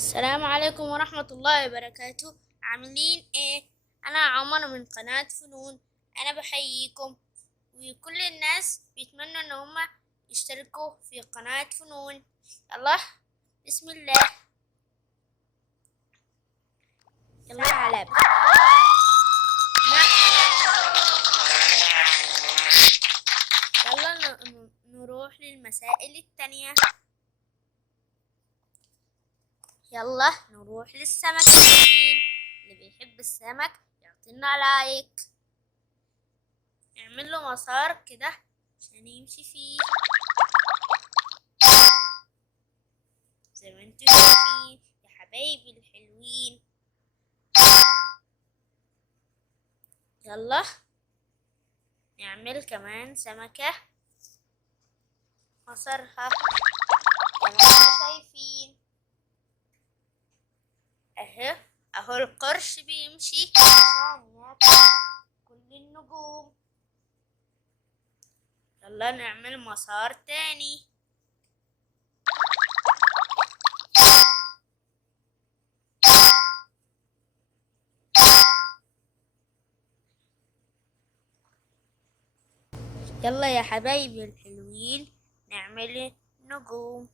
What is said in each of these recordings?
السلام عليكم ورحمة الله وبركاته. عاملين ايه؟ انا عمر من قناة فنون. انا بحييكم، وكل الناس بيتمنوا ان هما يشتركوا في قناة فنون. يلا بسم الله، يلا على لعبة. يلا نروح للمسائل التانية. يلا نروح للسمك الجميل. اللي بيحب السمك يعطينا لايك. نعمل له مسار كده عشان يمشي فيه زي ما انتوا شايفين يا حبايبي الحلوين. يلا نعمل كمان سمكة مسارها زي ما انتوا شايفين. اهو القرش بيمشي عشان ياكل كل النجوم. يلا نعمل مسار تاني. يلا يا حبايبي الحلوين نعمل نجوم.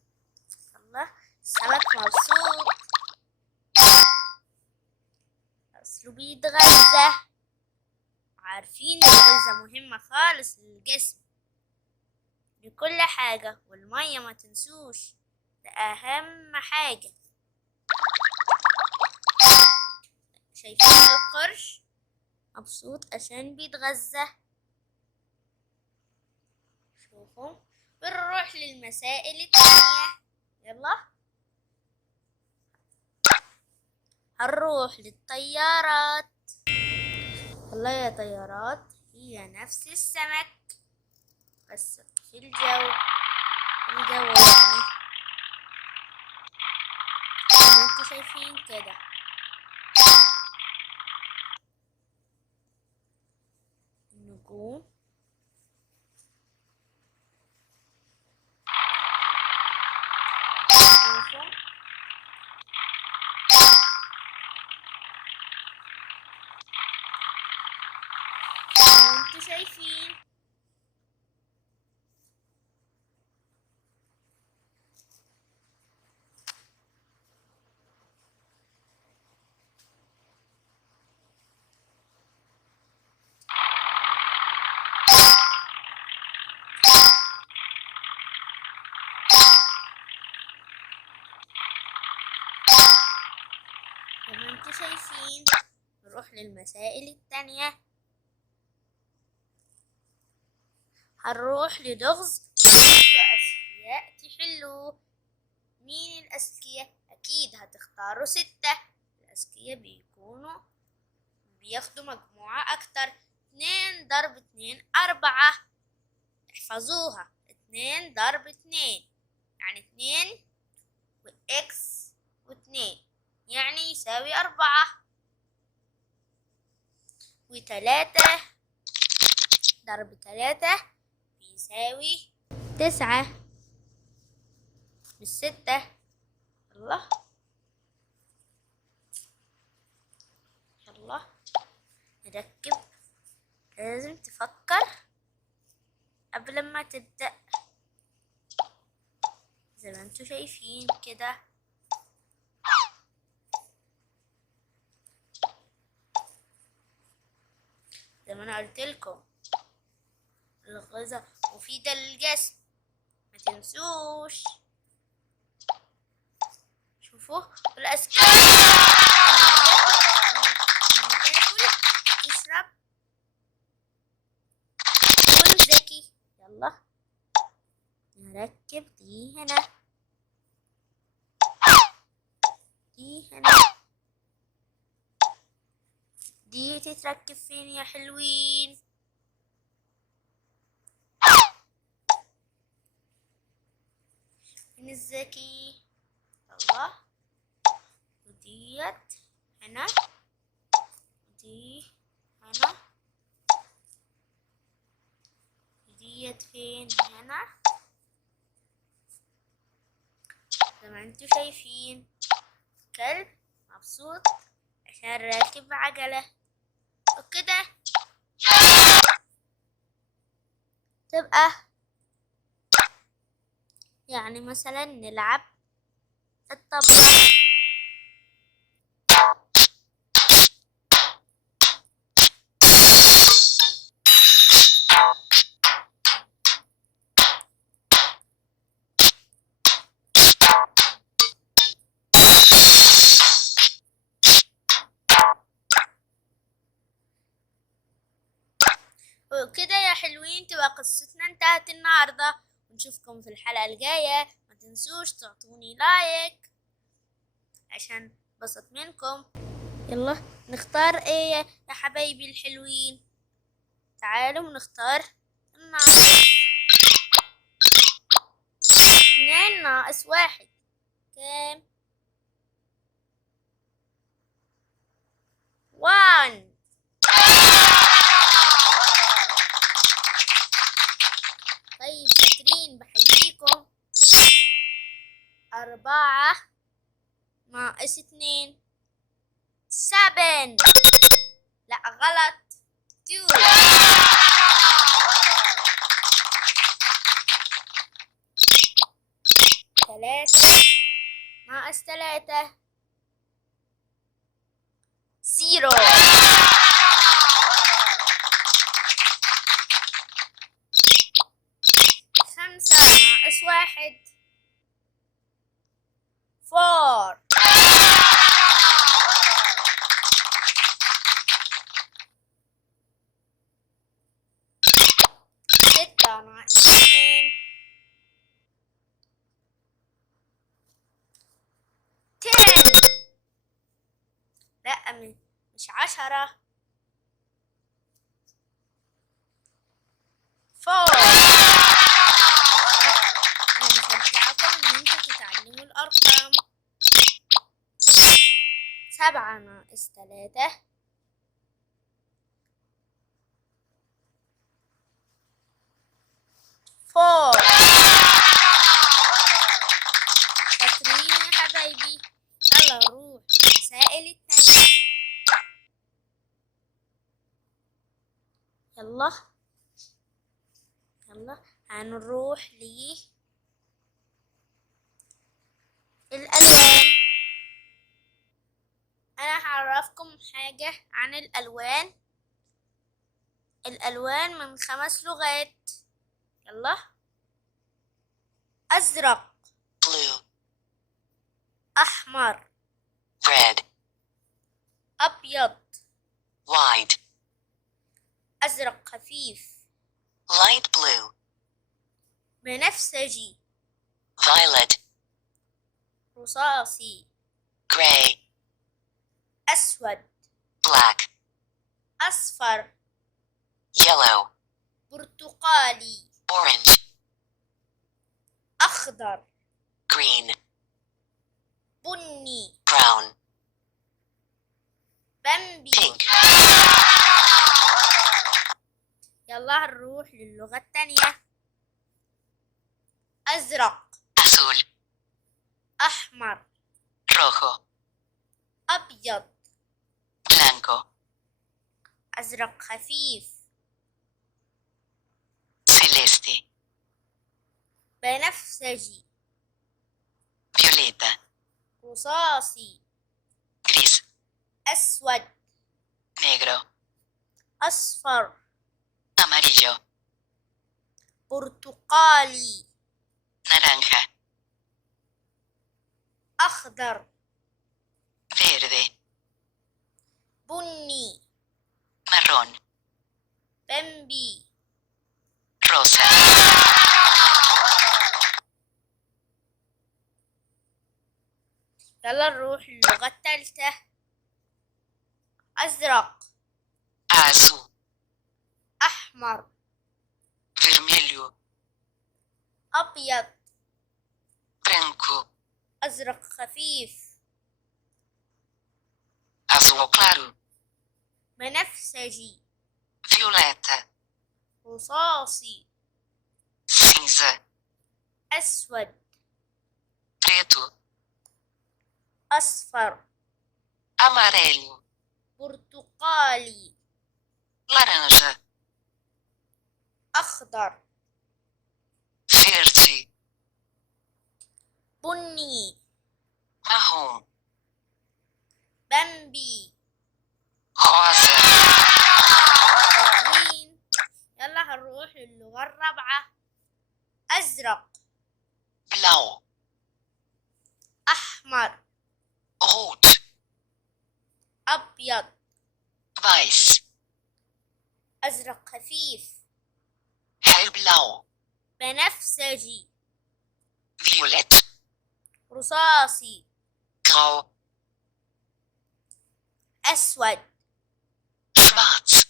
يلا السمك مبسوط اصله بيتغذى. عارفين الغذاء مهمة خالص للجسم لكل حاجة، والمية ما تنسوش، ده أهم حاجة. شايفين القرش مبسوط عشان بيتغذى. شوفوا بنروح للمسائل التانية. يلا هنروح للطيارات. والله يا طيارات هي نفس السمك بس في الجو يعني زي ما انتوا شايفين كده. النجوم شوفوا زي ما انتوا شايفين. زي ما انتوا شايفين نروح للمسائل التانية. هنروح للغز وأذكياء تحلوه. مين الأذكياء؟ أكيد هتختاروا 6. الأذكياء بياخدوا مجموعة أكتر. 2 ضرب 2 4. احفظوها، 2 ضرب 2 يعني 2 وإكس و2 يعني يساوي 4. و3 ضرب 3 بيساوي 9 بالستة. الله يلا نركب. لازم تفكر قبل ما تبدأ زي ما انتوا شايفين كده. زي ما انا قلت لكم الغذاء مفيدة للجسم ما تنسوش. شوفوا الأذكياء لما تاكل تشرب كل ذكي. يلا نركب دي هنا، دي هنا، دي تتركب فين يا حلوين؟ فين الذكي؟ الله. وديت هنا، ودي هنا، وديت فين؟ هنا زي ما انتوا شايفين. كلب مبسوط عشان راكب عجلة. وكده تبقى يعني مثلا نلعب الطبلة. وكده يا حلوين تبقى قصتنا انتهت النهاردة، ونشوفكم في الحلقة الجاية. ما تنسوش تعطوني لايك عشان بسط منكم. يلا نختار ايه يا حبايبي الحلوين؟ تعالوا نختار الناقص. 2 ناقص 1 كام؟ 1. طيب شاطرين، بحييكم. 4 ناقص 2 7. لا غلط، 2. 3 ناقص 3 0. 5 ناقص 1 4. 6 ناقص 2 10. لا مش 10 4. أنا بشجعكم إن انتوا تتعلموا الأرقام. 7 ناقص 3 4. شاطرين يا حبايبي. يلا نروح للمسائل التانية. يلا هنروح للألوان. أنا هعرفكم حاجة عن الألوان. الألوان من 5 لغات. يلا. أزرق blue, أحمر red, أبيض white, أزرق خفيف light blue, بنفسجي violet, رصاصي gray, أسود black, أصفر yellow, برتقالي orange, أخضر green, بني brown, بمبي. pink, يلا هنروح للغة التانية. أزرق azul, أحمر rojo, أبيض blanco, أزرق خفيف celeste, بنفسجي violeta, رصاصي gris, أسود negro, أصفر amarillo, برتقالي naranja, أخضر verde, بني marrón, بمبي. rosa, يلا نروح للغة التالتة. أزرق azul, أحمر vermelho, أبيض branco, أزرق خفيف azul claro, بنفسجي violeta, رصاصي cinza, أسود preto, أصفر. amarelo, برتقالي. laranja, أخضر. verde, بني. marrom, بمبي. rosa, تكوين. يلا هنروح للغة الرابعة. أزرق. blau, أحمر. rot, أبيض. weiß, أزرق خفيف. hellblau, بنفسجي. violett, رصاصي. grau, أسود. schwarz,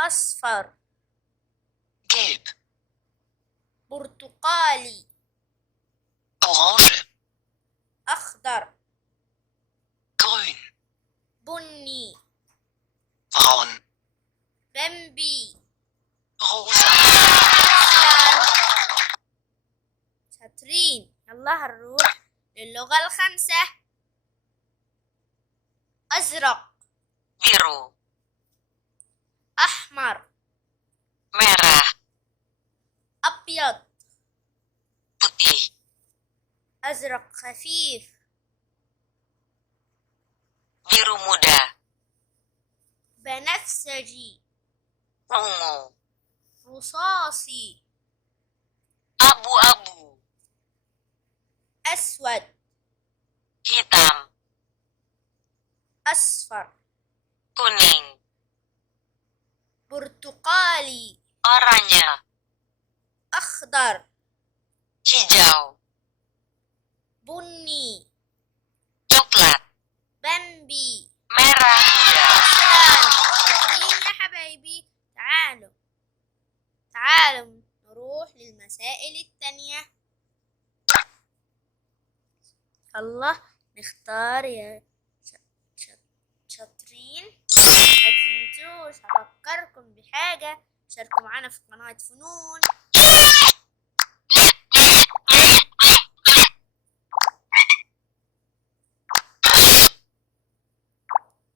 أصفر. gelb, برتقالي. orange, أخضر. grün, بني. braun, بمبي. rosa, سلام. شاطرين. يلا هنروح للغة الخامسة. أزرق. biru, أحمر. merah, أبيض. putih, أزرق خفيف. biru muda, بنفسجي. ungu, رصاصي. abu-abu, أسود. hitam, أصفر. kuning, برتقالي. oranye, أخضر. hijau, بني. coklat, بمبي. merah muda. سلام. شاطرين يا حبايبي. تعالوا نروح للمسائل التانية. الله نختار يا شاطرين. متنسوش هفكركم بحاجة، شاركوا معانا في قناة فنون.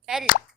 كلب.